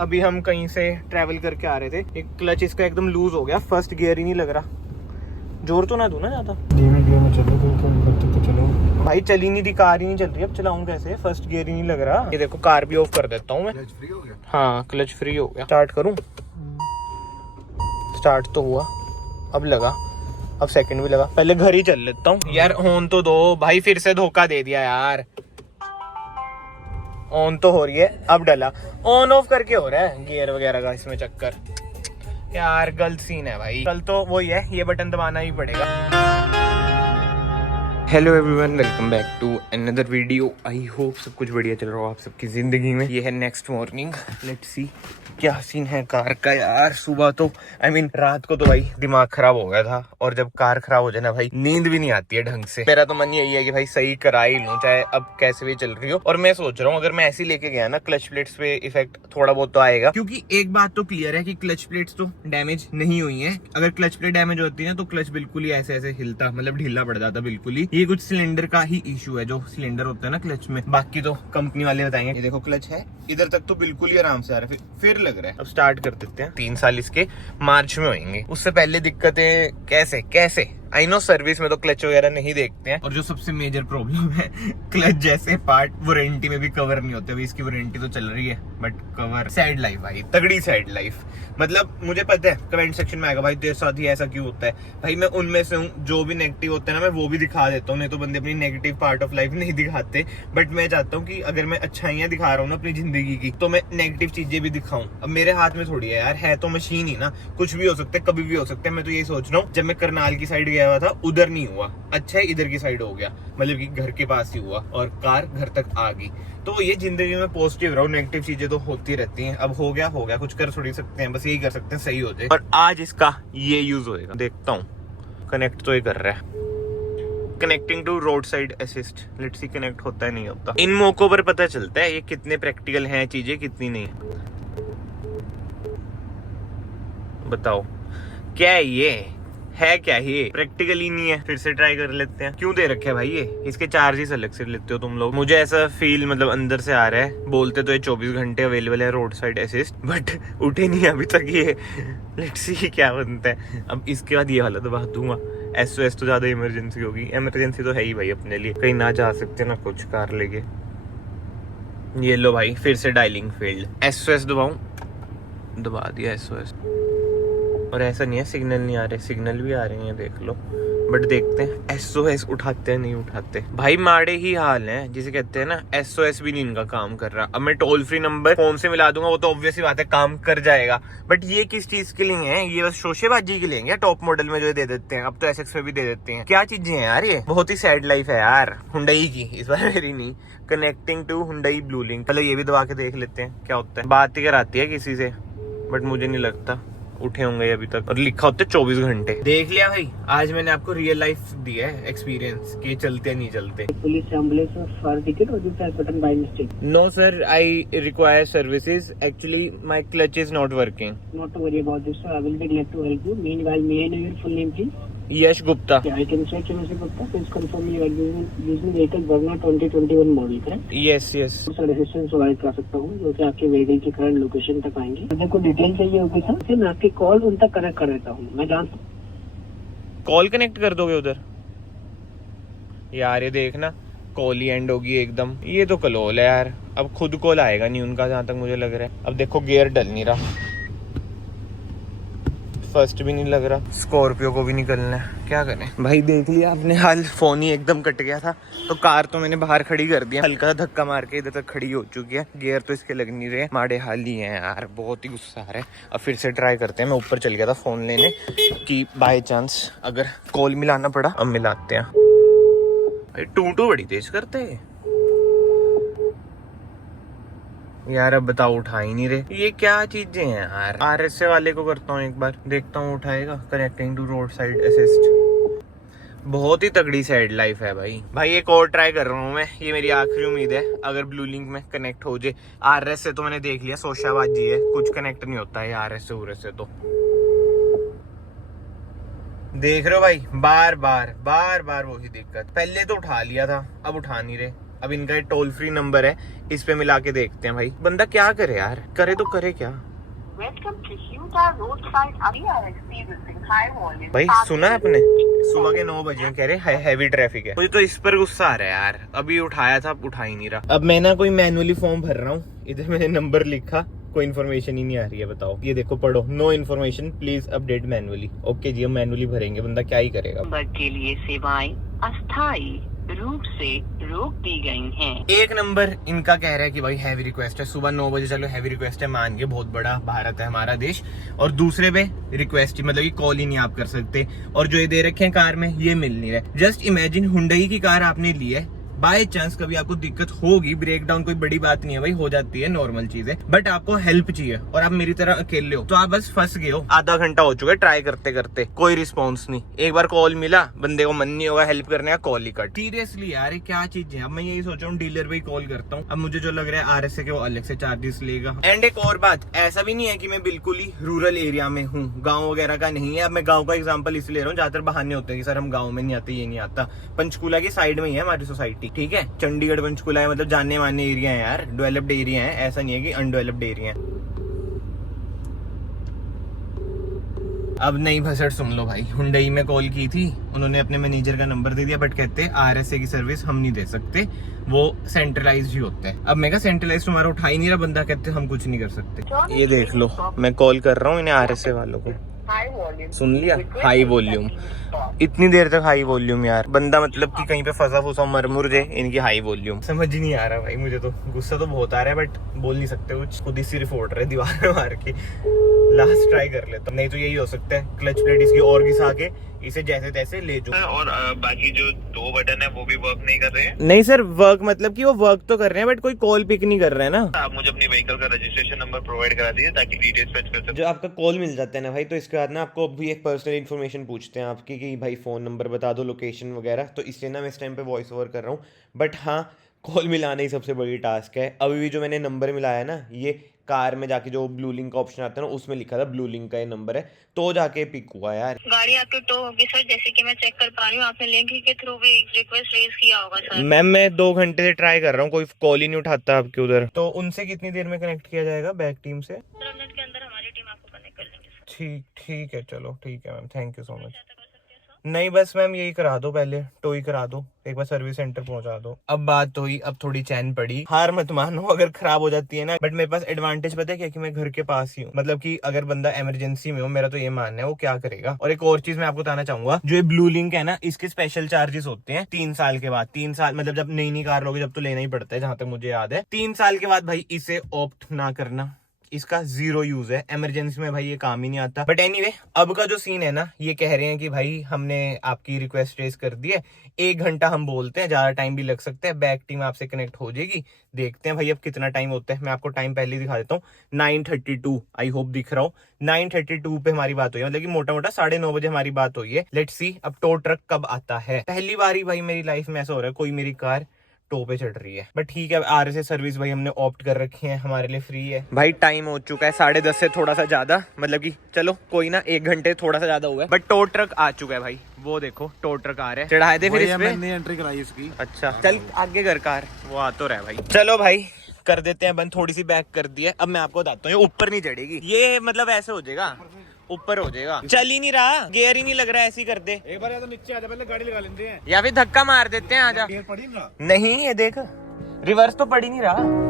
अभी हम कहीं से ट्रैवल करके आ रहे थे, एक क्लच इसका एकदम लूज हो गया, फर्स्ट गियर ही नहीं लग रहा। जोर तो ना दूं ना ज्यादा, धीमे गियर में चलो तो चलो भाई चली नहीं रही, कार ही नहीं चल रही, अब चलाऊं कैसे, फर्स्ट गियर ही नहीं लग रहा। ये देखो कार भी ऑफ कर देता हूँ मैं। क्लच फ्री हो गया? हाँ क्लच फ्री हो गया। स्टार्ट करूँ? स्टार्ट तो हुआ, अब लगा, अब सेकंड भी लगा। पहले घर ही चल लेता हूँ यार, ऑन तो दो भाई, फिर से धोखा दे दिया यार। ऑन तो हो रही है, अब डला, ऑन ऑफ करके हो रहा है गियर वगैरह का इसमें चक्कर। यार गलत सीन है भाई, कल तो वही है, ये बटन दबाना ही पड़ेगा। Hello everyone, welcome back to another video. I hope सब कुछ बढ़िया चल रहा हो आप सबकी जिंदगी में। ये है नेक्स्ट मॉर्निंग, लेट्स सी क्या सीन है कार का। यार सुबह तो रात को तो भाई दिमाग खराब हो गया था, और जब कार खराब हो जाए ना भाई, नींद भी नहीं आती है ढंग से। मेरा तो मन यही है कि भाई सही करा ही लूं, चाहे अब कैसे भी चल रही हो। और मैं सोच रहा हूँ अगर मैं ऐसे लेके गया ना, क्लच प्लेट्स पे इफेक्ट थोड़ा बहुत तो आएगा, क्योंकि एक बात तो क्लियर है कि क्लच प्लेट्स तो डैमेज नहीं हुई है। अगर क्लच प्लेट डैमेज होती है तो क्लच बिल्कुल ही ऐसे ऐसे हिलता, मतलब ढीला पड़ जाता बिल्कुल ही। ये कुछ सिलेंडर का ही इशू है, जो सिलेंडर होता है ना क्लच में, बाकी तो कंपनी वाले बताएंगे। ये देखो क्लच है, इधर तक तो बिल्कुल ही आराम से आ रहा है, फिर लग रहा है। अब स्टार्ट कर देते हैं। 3 साल इसके मार्च में होंगे, उससे पहले दिक्कतें कैसे आई नो, सर्विस में तो क्लच वगैरह नहीं देखते हैं। और जो सबसे मेजर प्रॉब्लम है, क्लच जैसे पार्ट वारंटी में भी कवर नहीं होते। अभी इसकी वारंटी तो चल रही है, बट कवर साइड लाइफ भाई, तगड़ी साइड लाइफ। मतलब मुझे पता है कमेंट सेक्शन में आएगा भाई तेरे साथ ही ऐसा क्यों होता है। भाई मैं उनमें से हूँ, जो भी नेगेटिव होता है ना मैं वो भी दिखा देता हूँ, नहीं तो बंदे अपनी नेगेटिव पार्ट ऑफ लाइफ नहीं दिखाते। बट मैं चाहता हूँ कि अगर मैं अच्छाइयाँ दिखा रहा हूँ ना अपनी जिंदगी की, तो मैं नेगेटिव चीजें भी दिखाऊं। अब मेरे हाथ में थोड़ी है यार, है तो मशीन ही ना, कुछ भी हो सकता है, कभी भी हो सकता है। मैं तो यही सोच रहा हूँ, जब मैं करनाल की साइड गया हुआ था उधर नहीं हुआ, अच्छा है इधर की साइड हो गया, मतलब कि घर के पास ही हुआ और कार घर तक आ गई। तो ये जिंदगी में पॉजिटिव रहो, नेगेटिव चीजें तो होती रहती हैं। अब हो गया, कुछ कर थोड़ी सकते हैं, बस यही कर सकते हैं सही हो जाए। और आज इसका ये यूज होएगा, देखता हूँ। कनेक्ट तो ये कर रहा है, connecting to road side assist. Let's see connect होता है नहीं होता। इन मौकों पर पता चलता है ये कितने प्रैक्टिकल हैं चीजें, कितनी नहीं। बताओ क्या ये है, क्या ये प्रैक्टिकल ही नहीं है। फिर से ट्राई कर लेते हैं। क्यों दे रखे है भाई ये, इसके चार्जेस अलग से लेते हो तुम लोग। मुझे ऐसा फील मतलब अंदर से आ रहा है, बोलते तो ये 24 घंटे अवेलेबल है रोड साइड असिस्ट, बट उठे नहीं अभी तक ये। लेट्स सी क्या बनता है। अब इसके बाद ये वाला दबा दूंगा। SOS तो ज्यादा इमरजेंसी होगी, इमरजेंसी तो है ही भाई अपने लिए, कहीं ना जा सकते ना कुछ कार लेके। ये लो भाई, फिर से डायलिंग फेल्ड। SOS दबाऊं, दबा दिया SOS। और ऐसा नहीं है सिग्नल नहीं आ रहे, सिग्नल भी आ रहे हैं देख लो, बट देखते हैं SOS उठाते हैं नहीं उठाते। भाई माड़े ही हाल है, जिसे कहते हैं ना, SOS भी नहीं इनका काम कर रहा। अब मैं टोल फ्री नंबर फोन से मिला दूंगा, वो तो ऑब्वियस ही बात है काम कर जाएगा, बट ये किस चीज के लिए है, ये बस शोशेबाजी के लिए है। टॉप मॉडल में जो दे देते हैं, अब तो SX में भी दे देते हैं। क्या चीजें हैं यार, ये बहुत ही सैड लाइफ है यार हुंडई की, इस बार मेरी नहीं। Connecting to Hyundai Blue Link, पहले ये भी दबा के देख लेते हैं क्या होता है। बात ही कराती है किसी से, बट मुझे नहीं लगता उठे होंगे अभी तक, और लिखा होता है 24 घंटे। देख लिया भाई, आज मैंने आपको रियल लाइफ दिया है एक्सपीरियंस कि चलते नहीं चलते। पुलिस एम्बुलेंस फॉर टिकट और this button by mistake. No sir, I require services, actually my clutch is not working. Not to worry about this, sir. I will be glad to help you. Meanwhile, may I know your full name, please? Yash Gupta. Yeah, I can check Mr. Gupta. Please confirm you are using vehicle Verna 2021 model, correct? Yes yes. Sir assistance provide कर सकता हूँ, जो कि आपके vehicle की current location तक आएंगे। अगर कोई डिटेल चाहिए होगी सर, फिर मैं आपकी कॉल उन तक कनेक्ट कर देता हूँ। मैं जानता हूँ कॉल कनेक्ट कर दोगे उधर यार, ये देखना कॉल ही एंड होगी एकदम। ये तो कलोल है यार, अब खुद कॉल आएगा नहीं उनका, जहां तक मुझे लग रहा है। अब देखो गियर डल नहीं रहा, फर्स्ट भी नहीं लग रहा, स्कॉर्पियो को भी निकलना है, क्या करें भाई। देख लिया आपने हाल, फोन ही एकदम कट गया था, तो कार तो मैंने बाहर खड़ी कर दिया, हल्का धक्का मार के इधर तक खड़ी हो चुकी है। गियर तो इसके लग नहीं रहे, माड़े हाल ही है यार, बहुत ही गुस्सा आ रहा है। अब फिर से ट्राई करते हैं। मैं ऊपर चल गया था फोन लेने कि बाय चांस अगर कॉल मिलाना पड़ा, अब मिलाते हैं। भाई टू बड़ी तेज करते हैं यार। अब बताओ उठा ही नहीं रहे, ये क्या चीजें हैं यार। RSA वाले को करता हूँ एक बार, देखता हूँ उठाएगा। Connecting to road side assist, बहुत ही तगड़ी साइड लाइफ है भाई एक और ट्राई कर रहा हूँ मैं, ये मेरी आखिरी उम्मीद है। अगर ब्लू लिंक में कनेक्ट हो जाए। RSA तो मैंने देख लिया, शोशाबाजी है, कुछ कनेक्ट नहीं होता है RSA तो। देख रहे हो भाई, बार बार वही दिक्कत। पहले तो उठा लिया था, अब उठा नहीं रहे, अब इनका एक टोल फ्री नंबर है, इस पे मिला के देखते हैं भाई बंदा क्या करे यार, करे तो करे क्या। भाई सुना आपने, सुबह के 9 बजे कह रहे हैवी ट्रैफिक है। मुझे तो इस पर गुस्सा आ रहा है यार, अभी उठाया था उठा ही नहीं रहा। अब मैं ना कोई मैनुअली फॉर्म भर रहा हूँ, इधर मैंने नंबर लिखा, कोई इन्फॉर्मेशन ही नहीं आ रही है। बताओ, ये देखो पढ़ो, no information please update manually. Okay जी, हम मैनुअली भरेंगे, बंदा क्या ही करेगा। नंबर के लिए सेवाएं अस्थायी रूप से रोक दी गई हैं। एक नंबर इनका कह रहा है कि भाई हैवी रिक्वेस्ट है, सुबह 9 बजे, चलो हैवी रिक्वेस्ट है मान के, बहुत बड़ा भारत है हमारा देश। और दूसरे पे रिक्वेस्ट मतलब कि कॉल ही नहीं आप कर सकते, और जो ये दे रखे हैं कार में ये मिल नहीं रहा। जस्ट इमेजिन, हुंडई की कार आपने ली है, बाय चांस कभी आपको दिक्कत होगी, ब्रेकडाउन कोई बड़ी बात नहीं है भाई, हो जाती है, नॉर्मल चीज है, बट आपको हेल्प चाहिए और आप मेरी तरह अकेले हो, तो आप बस फंस गए हो। आधा घंटा हो चुका है ट्राई करते करते, कोई रिस्पॉन्स नहीं। एक बार कॉल मिला, बंदे को मन नहीं होगा हेल्प करने का, कॉल ही कट। सीरियसली यार क्या चीज है। अब मैं यही सोच रहा हूँ डीलर पे कॉल करता हूँ। अब मुझे जो लग रहा है RSA के वो अलग से चार्जेस लेगा। एंड एक और बात, ऐसा भी नहीं है कि मैं बिल्कुल ही रूरल एरिया में हूँ, गाँव वगैरह का नहीं है। अब मैं गाँव का एग्जाम्पल इसलिए ले रहा हूँ, ज्यादातर बहाने होते हैं कि सर हम गाँव में नहीं आते, ये नहीं आता। पंचकूला की साइड में ही है हमारी सोसाइटी, ठीक है, चंडीगढ़ पंचकूला है, मतलब जानने माने एरिया है यार, डेवलप्ड एरिया है, ऐसा नहीं है कि अनडेवलप्ड एरिया है। अब नई भसड़ सुन लो भाई, हुंडई में कॉल की थी, उन्होंने अपने मैनेजर का नंबर दे दिया, बट कहते हैं RSA की सर्विस हम नहीं दे सकते, वो सेंट्रलाइज ही होता है। अब मैं कहा सेंट्रलाइज तुम्हारा उठा ही नहीं रहा, बंदा कहते हम कुछ नहीं कर सकते। ये देख लो, मैं कॉल कर रहा हूँ इन्हें, RSA वालों को, सुन लिया, हाई वॉल्यूम, इतनी देर तक हाई वॉल्यूम यार, बंदा मतलब कि कहीं पे फंसा फूसा मर मुर जाए, इनकी हाई वॉल्यूम समझ ही नहीं आ रहा भाई। मुझे तो गुस्सा तो बहुत आ रहा है, बट बोल नहीं सकते कुछ, खुद ही सिर फोड़ रहे दीवार में मार के। लास्ट ट्राई कर लेता, नहीं तो यही हो सकता है क्लच प्लेट इसकी और घिसा के इसे जैसे तैसे ले जाओ। और बाकी जो 2 बटन है वो भी वर्क नहीं कर रहे हैं। नहीं सर, वर्क मतलब कि वो वर्क तो कर रहे हैं, बट कोई कॉल पिक नहीं कर रहे हैं ना। आप मुझे अपनी व्हीकल का रजिस्ट्रेशन नंबर प्रोवाइड करा दीजिए ताकि डिटेल्स फेच कर सकते। जो आपका कॉल मिल जाता है ना भाई, तो इसके बाद ना आपको भी एक पर्सनल इन्फॉर्मेशन पूछते हैं आपकी, कि भाई फ़ोन नंबर बता दो, लोकेशन वगैरह। तो इसलिए ना मैं इस टाइम पे वॉइस ओवर कर रहा हूँ, बट हाँ कॉल मिलाना ही सबसे बड़ी टास्क है। अभी भी जो मैंने नंबर मिलाया ना, ये कार में जाके जो ब्लू लिंक का ऑप्शन आता है ना, उसमें लिखा था ब्लू लिंक का ये नंबर है, तो जाके पिक हुआ यार। गाड़ी आपके टो होगी सर, जैसे कि मैं चेक कर पा रही हूँ, आपने लिंक के थ्रू भी रिक्वेस्ट रेज किया होगा सर। मैम मैं 2 घंटे से ट्राई कर रहा हूँ, कोई कॉल ही नहीं उठाता आपके उधर। तो उनसे कितनी देर में कनेक्ट किया जाएगा बैक टीम से? 15 मिनट के अंदर हमारी टीम आपको कनेक्ट कर लेंगे सर। ठीक है, चलो ठीक है ma'am, thank you so much. नहीं बस मैम यही करा दो, पहले टो ही करा दो, एक बार सर्विस सेंटर पहुंचा दो। अब बात तो हुई, अब थोड़ी चैन पड़ी। हार मत मानो अगर खराब हो जाती है ना, बट मेरे पास एडवांटेज पता है क्या, कि मैं घर के पास ही हूँ। मतलब कि अगर बंदा इमरजेंसी में हो, मेरा तो ये मानना है, वो क्या करेगा। और एक और चीज मैं आपको बताना चाहूंगा, जो ये ब्लू लिंक है ना, इसके स्पेशल चार्जेस होते हैं 3 साल के बाद। 3 साल मतलब जब नई कार लोगे जब, तो लेना ही पड़ता है, जहां तक मुझे याद है। 3 साल के बाद भाई इसे ऑप्ट ना करना, इसका 0 यूज है, इमरजेंसी में भाई ये काम ही नहीं आता। बट एनीवे, अब का जो सीन है ना, ये कह रहे हैं कि भाई हमने आपकी रिक्वेस्ट रेज कर दी है, 1 घंटा हम बोलते हैं, ज्यादा टाइम भी लग सकता है, बैक टीम आपसे कनेक्ट हो जाएगी। देखते हैं भाई अब कितना टाइम होता है। मैं आपको टाइम पहले दिखा देता हूँ, 9:32, आई होप दिख रहा हूँ। 9:32 पे हमारी बात हुई है, मतलब कि मोटा मोटा 9:30 बजे हमारी बात हुई है। लेट्स सी अब टो ट्रक कब आता है। पहली बार ही भाई मेरी लाइफ में ऐसा हो रहा है, कोई मेरी कार टो पे चढ़ रही है। बट ठीक है, RSA सर्विस भाई हमने ऑप्ट कर रखी है, हमारे लिए फ्री है। भाई टाइम हो चुका है 10:30 से थोड़ा सा ज्यादा, मतलब कि चलो कोई ना, 1 घंटे थोड़ा सा ज्यादा हुआ है, बट टो ट्रक आ चुका है भाई। वो देखो टो ट्रक आ रहा है, चढ़ाए दे फिर इसमें। मैंने एंट्री कराई इसकी। अच्छा चल आगे कर कार, वो आ तो रहा है भाई। चलो भाई कर देते हैं बंद, थोड़ी सी बैक कर दी है। अब मैं आपको बताता हूँ, ये ऊपर नहीं चढ़ेगी, ये मतलब ऐसे हो जाएगा, ऊपर हो जाएगा। चल ही नहीं रहा, गियर ही नहीं लग रहा है, ऐसे ही कर दे। एक बार या तो नीचे आ जा, पहले गाड़ी लगा लेते हैं, या फिर धक्का मार देते हैं, आजा। गियर पड़ी ना। नहीं ये देख, रिवर्स तो पड़ ही नहीं रहा।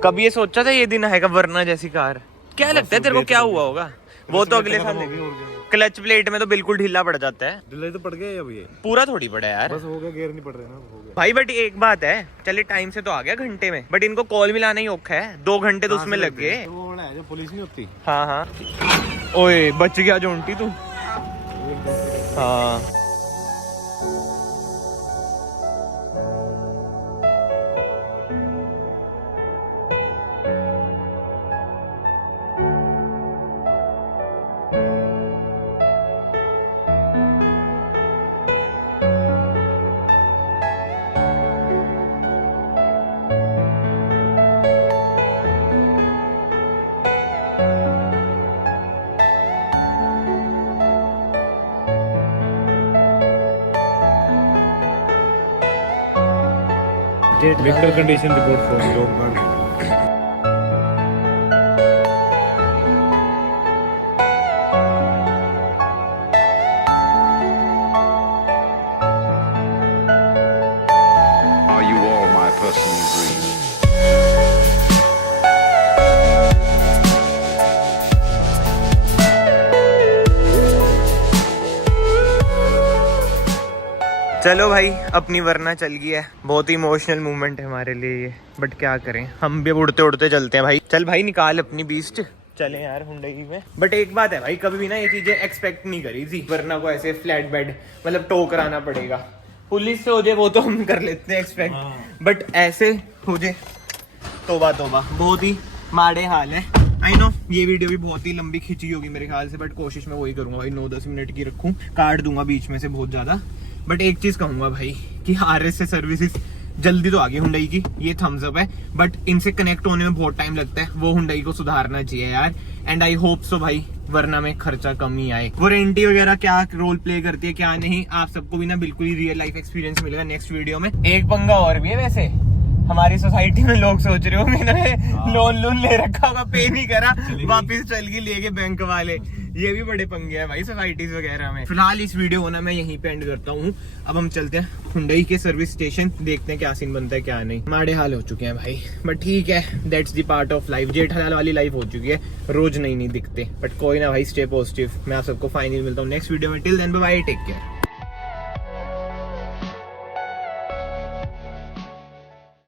कभी ये सोचा था ये दिन आएगा, वरना जैसी कार। क्या लगता है तेरे को क्या हुआ होगा? वो तो अगले साल। क्लच प्लेट में तो बिल्कुल ढीला पड़ जाता है। ढिलाई तो पड़ गया अब, ये पूरा थोड़ी पड़ा यार, बस हो गया, गियर नहीं पड़ रहे ना, हो गया भाई। बट एक बात है, चलिए टाइम से तो आ गया घंटे में, बट इनको कॉल मिलाना ही औखा है। 2 घंटे तो उसमें लग गए। वो वाला है जो पुलिस नहीं होती। हाँ हाँ, ओए बच गया जोंटी तू। हाँ vehicle condition report from road Are you all my personal dreams? चलो भाई, अपनी वरना चल गई है। बहुत ही इमोशनल मूवमेंट है हमारे लिए ये, बट क्या करें, हम भी उड़ते उड़ते चलते हैं भाई। चल भाई, निकाल अपनी बीस्ट, चले यार हुंडई में। बट एक बात है भाई, कभी भी ना ये चीजें एक्सपेक्ट नहीं करी थी, वरना को ऐसे फ्लैट बेड मतलब टो कराना पड़ेगा। पुलिस से हो जाए वो तो हम कर लेते हैं एक्सपेक्ट, बट ऐसे हो जाए तोबा तोबा, बहुत ही माड़े हाल है। आई नो ये वीडियो भी बहुत ही लंबी खिंची होगी मेरे ख्याल से, बट कोशिश मैं वही करूंगा भाई 9-10 मिनट की रखूं, काट दूंगा बीच में से बहुत ज्यादा। बट एक चीज कहूंगा भाई कि RS से सर्विसेज जल्दी तो आ गई हुंडई की, ये थम्स अप है, बट इनसे कनेक्ट होने में बहुत टाइम लगता है, वो हुंडई को सुधारना चाहिए यार। एंड आई होप सो भाई, वरना में खर्चा कम ही आए। वारंटी वगैरह क्या रोल प्ले करती है क्या नहीं, आप सबको भी ना बिल्कुल ही रियल लाइफ एक्सपीरियंस मिलेगा नेक्स्ट वीडियो में। एक पंगा और भी है वैसे, हमारी सोसाइटी में लोग सोच रहे हो मैंने लोन ले रखा होगा, पे नहीं करा, वापिस चल गई लेके बैंक वाले। ये भी बड़े पंगे हैं भाई सोसाइटीज वगैरह में। फिलहाल इस वीडियो को ना मैं यहीं पे एंड करता हूँ। अब हम चलते हैं हुंडई के सर्विस स्टेशन, देखते हैं क्या सीन बनता है क्या नहीं। माड़े हाल हो चुके हैं भाई, बट ठीक है, that's the part of life. Jethalal वाली लाइफ हो चुकी है, रोज नहीं दिखते, बट कोई ना भाई, स्टे पॉजिटिव। मैं आप सबको फाइनली मिलता हूँ नेक्स्ट वीडियो में। Till then bye bye, take care.